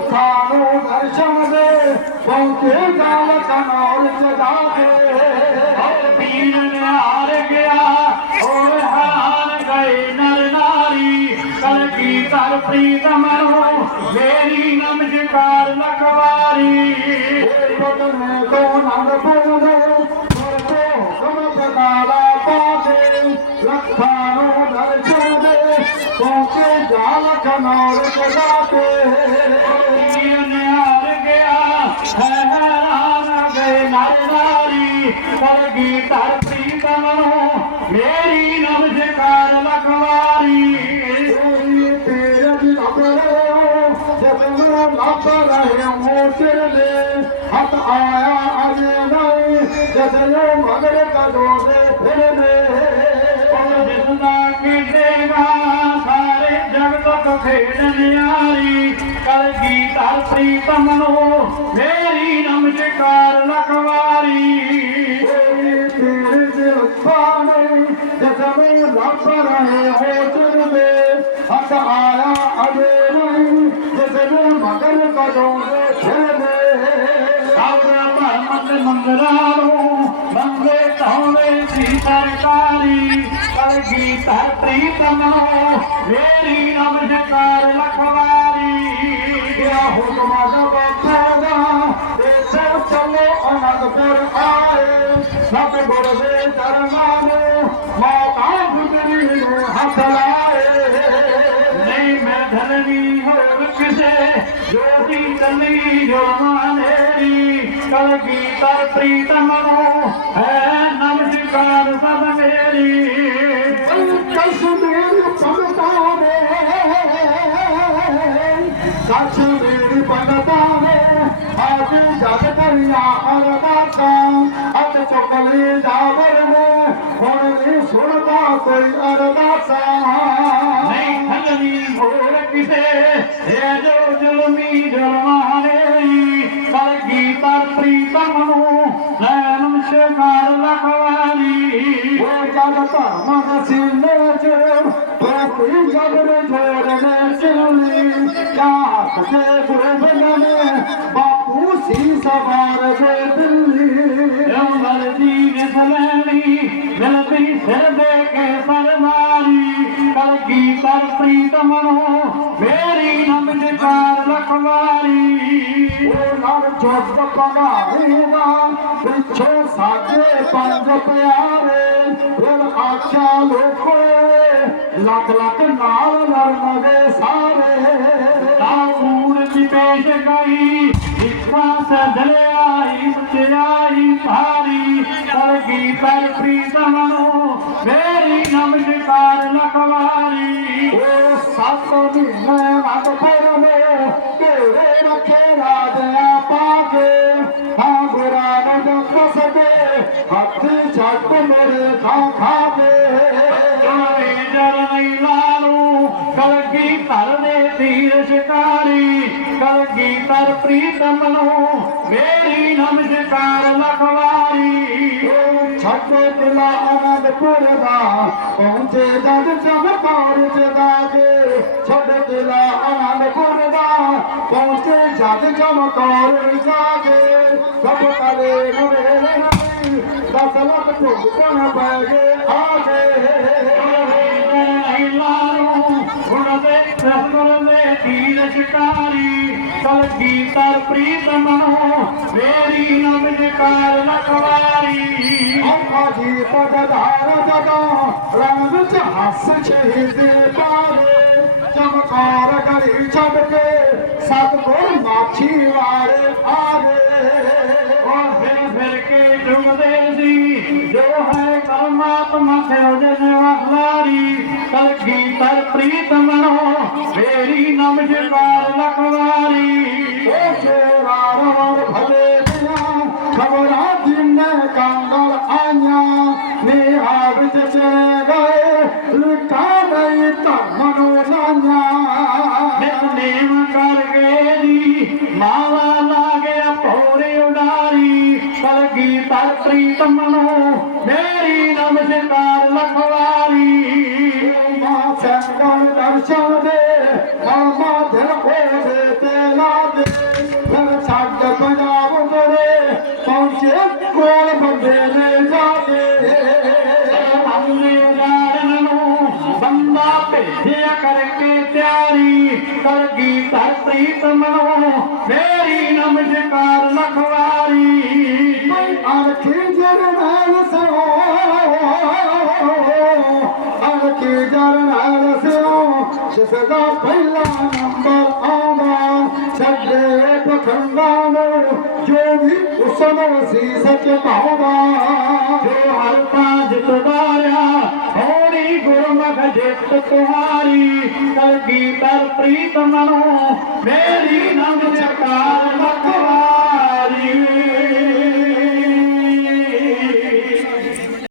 ਸਾਨੂੰ ਦਰਸ਼ਨ ਦੇ, ਪਹੁੰਚੇ ਜਾਲ ਕਨੌਲ ਜਗਾ ਕੇ। ਹਰ ਪੀਰ ਨਿਹਾਰ ਗਿਆ, ਹੋਰ ਹਾਰ ਗਏ ਨਰ ਨਾਰੀ। ਕਲ ਕੀ ਕਰ ਪ੍ਰੀਤਮ ਨੂੰ ਮੇਰੀ ਨਮਸਕਾਰ ਲਖਵਾਰੀ। ਬਦਨੇ ਤੋਂ ਨੰਦ ਪੁਰਦੇ ਗੁਰ ਕੋ ਹੁਕਮ ਬਨਾਲਾ ਪਾਦੇ ਲੱਖਾਂ ਨੂੰ ਦਰਸ਼ਨ ਦੇ, ਪਹੁੰਚੇ ਜਾਲ ਕਨੌਲ ਜਗਾ ਕੇ ਨਿਹਾਰ ਗਿਆ ਹੈ ਹੈਰਾਨ ਗਏ ਨਰ ਨਾਰੀ ਕਲ ਕੀ ਕਰ ਪ੍ਰੀਤਮ ਨੂੰ ਮੇਰੀ ਨਮਸਕਾਰ ਲਖਵਾਰੀ ਤੇਰੀ ਤੇਰੇ ਦੀ ਅਬਰੇ ਜਦੋਂ ਲੱਭ ਰਹੇ ਹੋ ਚਿਰਲੇ ਹੱਥ ਆਇਆ ਅਜੇ ਨਹੀਂ ਜਦੋਂ ਮਗਰ ਕਦੋਂ ਦੇ ਫਿਰਦੇ ਜਿਸਦਾ ਕੀਤੇਗਾ ਸਾਰੇ ਜਗਤ ਤੋਂ ਖੇਡ ਨਿਆਰੀ ਧਰ ਪ੍ਰੀਤਮ ਨੂੰ ਮੇਰੀ ਨਮਸਕਾਰ ਲਖਵਾਰੀ। ਤੇਰੇ ਦੇ ਉਤਪਾਨੇ ਜਦੋਂ ਲੱਭ ਰਹੇ ਹੋ ਚਿਰਲੇ ਹੱਥ ਆਇਆ ਅਜੇ ਨਹੀਂ ਜਦੋਂ ਮਗਰ ਕਦੋਂ ਦੇ ਫਿਰਦੇ ਸਾਵਰਾ ਭਰਮ ਤੇ ਨੂੰ ਮੰਗੇ ਧੋਵੇ ਸੀ ਸਰਕਾਰੀ ਕਲ ਧਰ ਪ੍ਰੀਤਮ ਨੂੰ ਮੇਰੀ ਹੋਰ ਜੋਤੀ ਚੱਲੀ ਜੋ ਮਾਨੇਰੀ ਕਲ ਪ੍ਰੀਤਮ ਨੂੰ ਹੈ ਨਮਸਕਾਰ ਸਭ ਮੇਰੀ। ਕਸ਼ਮੀਰ ਪੰਡਤਾਂ ਨੇ ਕਸ਼ਮੀਰ ਪੰਡਤਾਂ ਨੇ ਅੱਜ ਜਗ ਕਰੀਆਂ ਅਰਦਾਸਾਂ ਅੱਜ ਚੁਕਲੇ ਜਾਵਰ ਲਖਵਾਰੀ ਉਹ ਜਗ ਧਰਮ ਦੇ ਸੀਨੇ ਚ ਕੋਈ ਜਬਰ ਜੋੜ ਨੇ ਨਮਸਕਾਰ ਲਖਵਾਰੀ ਉਹ ਨਾਲ ਚੋਟ ਪਗਾਵੇਗਾ ਪਿੱਛੇ ਸਾਡੇ ਪੰਜ ਪਿਆਰੇ ਫਿਰ ਆਖਿਆ ਲੋਕੋ ਲੱਖ ਲੱਖ ਨਾਲ ਲੜਨ ਦੇ ਸਾਰੇ ਤਾਊਰ ਦੀ ਪੇਸ਼ ਗਈ ਇਕਵਾ ਸਦਰਿਆਈ ਸਚਾਈ ਭਾਰੀ ਕਲ ਕੀ ਕਰ ਪ੍ਰੀਤਮ ਹੱਥ ਛੱਡ ਮੇਰੇ ਖਾ ਖਾਵੇ। ਚੋਰੇ ਜਰ ਨਹੀਂ ਲਾਲੂ ਕਲਗੀ ਧਰ ਦੇ ਤੀਰ ਸ਼ਿਕਾਰੀ ਕਲਗੀ ਧਰ ਪ੍ਰੀਤਮ ਨੂੰ ਮੇਰੀ ਨਮਸਕਾਰ ਲਖਵਾਰੀ ਛੱਡ ਦਿਲਾ ਅਨੰਦਪੁਰ ਦਾ ਪਹੁੰਚੇ ਜਦ ਚਮਕੌਰ ਜਦਾ ਕੇ ਛੱਡ ਦਿਲਾ ਅਨੰਦਪੁਰ ਦਾ ਪਹੁੰਚੇ ਜਦ ਚਮਕੌਰ ਜਾ ਕੇ ਸਭ ਕਲੇ ਮੁਰੇ ਨਹੀਂ ਦਸ ਲੱਖ ਢੁਕਣ ਪੈ ਗਏ ਆ ਗਏ ਕਲਗੀ ਤਰ ਪ੍ਰੀਤਮ ਨੂੰ ਮੇਰੀ ਨਮਸਕਾਰ ਲਖਵਾਰੀ ਅੱਖਾਂ ਦੀ ਪਗਧਾਰ ਜਦੋਂ ਰੰਗ ਵਿੱਚ ਹੱਸ ਸ਼ਹੀਦ ਪਾਵੇ ਚਮਕਾਰ ਗਲੀ ਛੱਡ ਕੇ ਸਤਗੁਰ ਮਾਛੀ ਵਾਲੇ ਆਵੇ ਪਰਮਾਤਮਾ ਤੇ ਕਲਗੀ ਤਰ ਪ੍ਰੀਤਮ ਨੂੰ ਮੇਰੀ ਨਮਸਕਾਰ ਲਖਵਾਰੀ। ਉਹ ਜੋਰਾ ਰਵਣ ਭਲੇ ਦੀਆਂ ਖਬਰਾਂ ਜਿੰਨੇ ਕਾਂਗਲ ਆਈਆਂ ਨੇ ਵਿੱਚ ਚਲੇ ਗਏ ਲੁਕਾ ਨਹੀਂ ਧਰਮ ਨੂੰ ਲਾਈਆਂ। ਨਿਰਨੇਮ ਕਰ ਗਏ ਦੀ, ਮਾਵਾ ਲਾਗੇ ਭੋਰੇ ਉਡਾਰੀ ਦੀ ਤਲ ਪ੍ਰੀਤਮ ਨੂੰ? ਮੇਰੀ ਨਮਸਕਾਰ ਲਖਵਾਰੀ ਮਾਂ ਸੰਗਲ ਦਰਸ਼ਨ ਦੇ ਮਾਮਾ ਦੇ ਕੋਦੇ ਤੇ ਲਾਦੇ। ਫਿਰ ਛੱਡ ਪੰਜਾਬ ਮਰੇ, ਪਹੁੰਚੇ ਕੋਲ ਬੰਦੇ ਨੇ ਜਾਦੇ। ਅੰਨੇ ਲਾੜਨ ਨੂੰ ਬੰਦਾ ਭੇਜਿਆ ਕਰਕੇ ਤਿਆਰੀ ਕਰ ਗਈ ਧਰਤੀ ਤਮਨ ਅਰਖੇ ਜਰਨੈਲ ਸਿਓ ਅਰਖੇ ਜਰਨੈਲ ਸਿਓ, ਜਿਸ ਦਾ ਪਹਿਲਾ ਨੰਬਰ ਆਉਂਦਾ, ਛੱਡੇ ਪਖੰਡਾਂ ਨੂੰ, ਜੋ ਵੀ ਉਸ ਨੂੰ ਸੀਸ ਚ ਪਾਉਂਦਾ ਜੋ ਹਰ ਪਾਜ ਤੁਮਾਰਿਆ, ਹੋਣੀ ਗੁਰਮਖ ਜਿਤ ਤੁਹਾਰੀ, ਕਲਗੀ ਤਰ ਪ੍ਰੀਤ ਮਨੋ, ਮੇਰੀ ਨੰਦ ਸਰਕਾਰ